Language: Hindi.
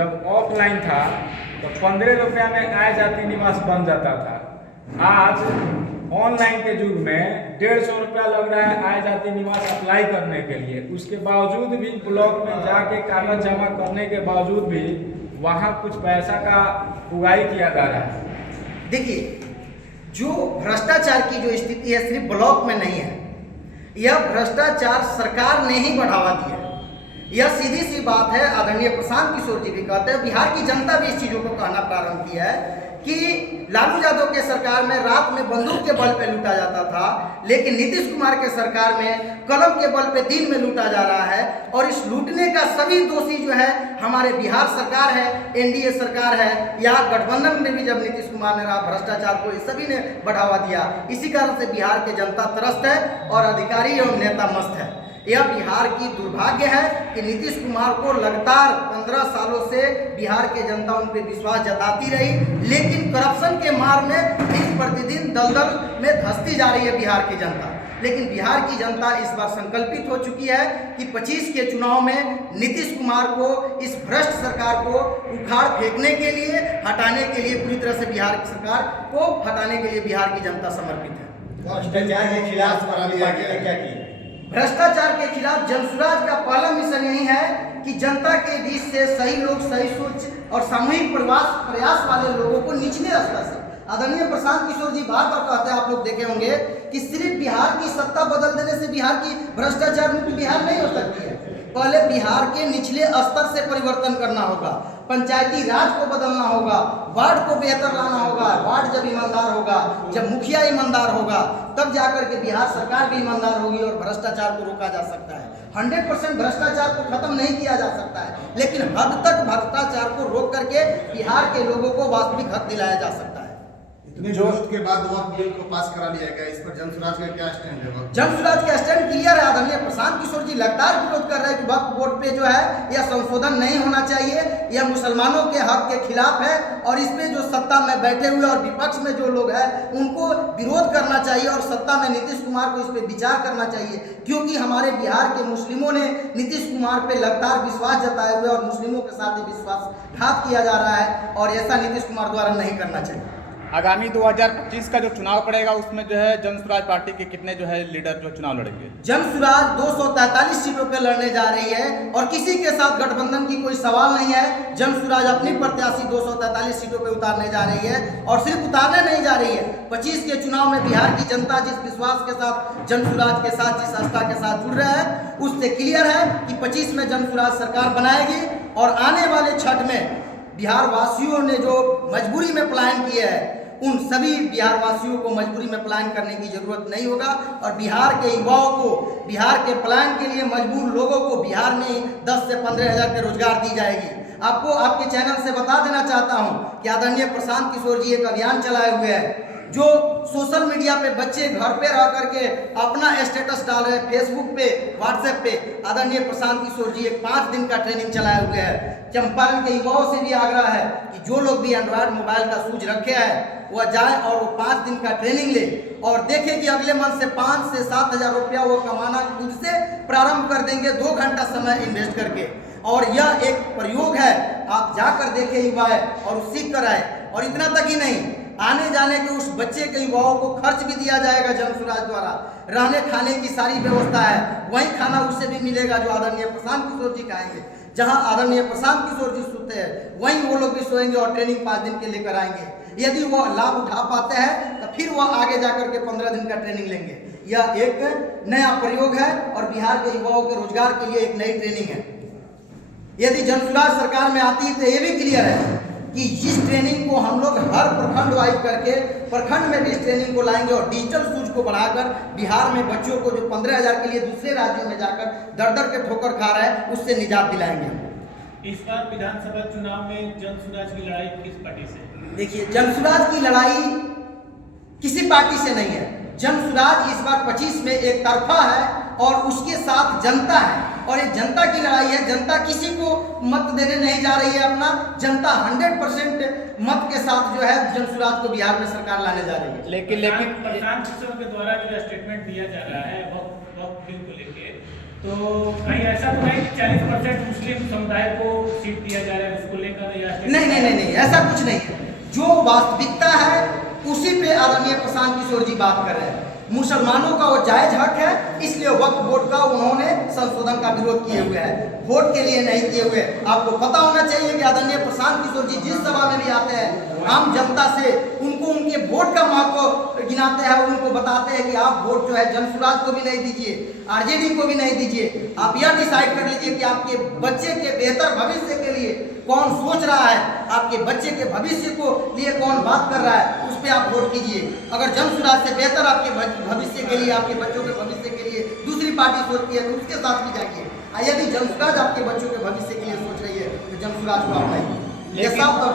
जब ऑफलाइन था तो 15 रुपया में आय जाति निवास बन जाता था। आज ऑनलाइन के युग में 150 रुपया लग रहा है आय जाति निवास अप्लाई करने के लिए। उसके बावजूद भी ब्लॉक में जाके कागज जमा करने के बावजूद भी वहाँ कुछ पैसा का उगाही किया जा रहा है। देखिए, जो भ्रष्टाचार की जो स्थिति है सिर्फ ब्लॉक में नहीं है, यह भ्रष्टाचार सरकार ने ही बढ़ावा दिया है। यह सीधी सी बात है। आदरणीय प्रशांत किशोर जी भी कहते हैं, बिहार की जनता भी इस चीज़ों को कहना प्रारंभ किया है कि लालू यादव के सरकार में रात में बंदूक के बल पे लूटा जाता था, लेकिन नीतीश कुमार के सरकार में कलम के बल पे दिन में लूटा जा रहा है। और इस लूटने का सभी दोषी जो है हमारे बिहार सरकार है, एनडीए सरकार है। यहाँ गठबंधन में भी जब नीतीश कुमार ने रहा, भ्रष्टाचार को सभी ने बढ़ावा दिया। इसी कारण से बिहार की जनता त्रस्त है और अधिकारी एवं नेता मस्त है। यह बिहार की दुर्भाग्य है कि नीतीश कुमार को लगातार 15 सालों से बिहार के जनता उन पर विश्वास जताती रही, लेकिन करप्शन के मार में दिन प्रतिदिन दलदल में धंसती जा रही है बिहार की जनता। लेकिन बिहार की जनता इस बार संकल्पित हो चुकी है कि 25 के चुनाव में नीतीश कुमार को, इस भ्रष्ट सरकार को उखाड़ फेंकने के लिए, हटाने के लिए, पूरी तरह से बिहार की सरकार को हटाने के लिए बिहार की जनता समर्पित है। भ्रष्टाचार के खिलाफ क्या किया? भ्रष्टाचार के खिलाफ जनसुराज का पहला मिशन यही है कि जनता के बीच से सही लोग, सही सोच और सामूहिक प्रयास वाले लोगों को निचले स्तर से, आदरणीय प्रशांत किशोर जी बार बार कहते हैं, आप लोग देखे होंगे कि सिर्फ बिहार की सत्ता बदल देने से बिहार की भ्रष्टाचार मुक्त बिहार नहीं हो सकती है। पहले बिहार के निचले स्तर से परिवर्तन करना होगा, पंचायती राज को बदलना होगा, वार्ड को बेहतर लाना होगा। वार्ड जब ईमानदार होगा, जब मुखिया ईमानदार होगा, तब जाकर के बिहार सरकार भी ईमानदार होगी और भ्रष्टाचार को रोका जा सकता है। 100% भ्रष्टाचार को खत्म नहीं किया जा सकता है, लेकिन हद तक भ्रष्टाचार को रोक करके बिहार के लोगों को वास्तविक हक दिलाया जा सकता है। इतने विरोध के बाद वक्त बिल को पास करा लिया गया, इस पर जनसुराज का क्या स्टैंड है? जनसुराज का स्टैंड क्लियर है। आदरणीय प्रशांत किशोर जी लगातार विरोध कर रहे हैं कि वक्फ बोर्ड पे जो है यह संशोधन नहीं होना चाहिए, यह मुसलमानों के हक के खिलाफ है और इस पे जो सत्ता में बैठे हुए और विपक्ष में जो लोग हैं उनको विरोध करना चाहिए और सत्ता में नीतीश कुमार को इस पे विचार करना चाहिए, क्योंकि हमारे बिहार के मुस्लिमों ने नीतीश कुमार पे लगातार विश्वास जताए हुए और मुस्लिमों के साथ ही विश्वासघात किया जा रहा है और ऐसा नीतीश कुमार द्वारा नहीं करना चाहिए। आगामी 2025 का जो चुनाव पड़ेगा उसमें जो है जनसुराज पार्टी के कितने जो है लीडर जो चुनाव लड़ेंगे? जनसुराज 243 सीटों पे लड़ने जा रही है और किसी के साथ गठबंधन की कोई सवाल नहीं है। जनसुराज अपनी प्रत्याशी 243 सीटों पे उतारने जा रही है और सिर्फ उतारने नहीं जा रही है, 25 के चुनाव में बिहार की जनता जिस विश्वास के साथ जनसुराज के साथ, जिस आस्था के साथ जुड़ रहा है, उससे क्लियर है कि 25 में जनसुराज सरकार बनाएगी और आने वाले छठ में बिहार वासियों ने जो मजबूरी में पलायन किया है, उन सभी बिहार वासियों को मजबूरी में पलायन करने की जरूरत नहीं होगा और बिहार के युवाओं को, बिहार के पलायन के लिए मजबूर लोगों को बिहार में 10 से 15 हज़ार के रोजगार दी जाएगी। आपको आपके चैनल से बता देना चाहता हूं कि आदरणीय प्रशांत किशोर जी एक अभियान चलाए हुए हैं, जो सोशल मीडिया पे बच्चे घर पे रह करके अपना स्टेटस डाल रहे हैं, फेसबुक पे, व्हाट्सएप पे। आदरणीय प्रशांत किशोर जी एक 5 दिन का ट्रेनिंग चलाए हुए हैं। चंपारण के युवाओं से भी आग्रह है कि जो लोग भी एंड्रॉयड मोबाइल का सूझ रखे हैं वह जाए और वो 5 दिन का ट्रेनिंग ले और देखें कि अगले मंथ से 5 से 7 हज़ार रुपया वो कमाना खुद से प्रारंभ कर देंगे, 2 घंटा समय इन्वेस्ट करके। और यह एक प्रयोग है, आप जाकर देखें युवाएं और सीख कर आए। और इतना तक ही नहीं, आने जाने के उस बच्चे के युवाओं को खर्च भी दिया जाएगा जनसुराज द्वारा, रहने खाने की सारी व्यवस्था है, वही खाना उससे भी मिलेगा जो आदरणीय प्रशांत किशोर जी खाएंगे। जहां आदरणीय प्रशांत किशोर जी सोते हैं वहीं वो लोग भी सोएंगे और ट्रेनिंग 5 दिन के लेकर आएंगे। यदि वो लाभ उठा पाते हैं तो फिर वह आगे जाकर के 15 दिन का ट्रेनिंग लेंगे। यह एक नया प्रयोग है और बिहार के युवाओं के रोजगार के लिए एक नई ट्रेनिंग है। यदि जनसुराज सरकार में आती है तो ये भी क्लियर है कि इस ट्रेनिंग को हम लोग हर प्रखंड वाइज करके प्रखंड में भी इस ट्रेनिंग को लाएंगे और डिजिटल सूच को बढ़ाकर बिहार में बच्चों को जो 15 हज़ार के लिए दूसरे राज्यों में जाकर दर दर के ठोकर खा रहा है उससे निजात दिलाएंगे। इस बार विधानसभा चुनाव में जनसुराज की लड़ाई किस पार्टी से? देखिए, जनसुराज की लड़ाई किसी पार्टी से नहीं है। जनसुराज इस बार 25 में एक तरफा है और उसके साथ जनता है और ये जनता की लड़ाई है। जनता किसी को मत देने नहीं जा रही है अपना, जनता 100% मत के साथ जो है जनसुराज को बिहार में सरकार लाने जा रही है। लेकिन प्रशांत किशोर के द्वारा जो स्टेटमेंट दिया जा रहा है वक्फ बिल को लेके, तो कहीं ऐसा तो नहीं कि 40% मुस्लिम समुदाय को सीट दिया जा रहा है उसको लेकर या नहीं, ऐसा कुछ नहीं है। जो वास्तविकता है उसी पे आदरणीय प्रशांत किशोर जी बात कर रहे हैं। मुसलमानों का वो जायज हक है, इसलिए वक्फ बोर्ड का उन्होंने संशोधन का विरोध किए हुए है, वोट के लिए नहीं किए हुए। आपको पता होना चाहिए कि आदरणीय प्रशांत किशोर जी जिस सभा में भी आते हैं आम जनता से उनको उनके वोट का महत्व गिनाते हैं, उनको बताते हैं कि आप वोट जो है जनसुराज को भी नहीं दीजिए, आरजेडी को भी नहीं दीजिए। आप यह डिसाइड कर लीजिए कि आपके बच्चे के बेहतर भविष्य के लिए कौन सोच रहा है, आपके बच्चे के भविष्य को लिए कौन बात कर रहा है, उस पर आप वोट कीजिए। अगर जनसुराज से बेहतर आपके भविष्य के लिए, आपके बच्चों के भविष्य के लिए दूसरी पार्टी सोचती है तो उसके साथ भी जाइए। यदि जनसुराज आपके बच्चों के भविष्य के लिए सोच रही है तो जनसुराज को अपनाइए। ये साफ तौर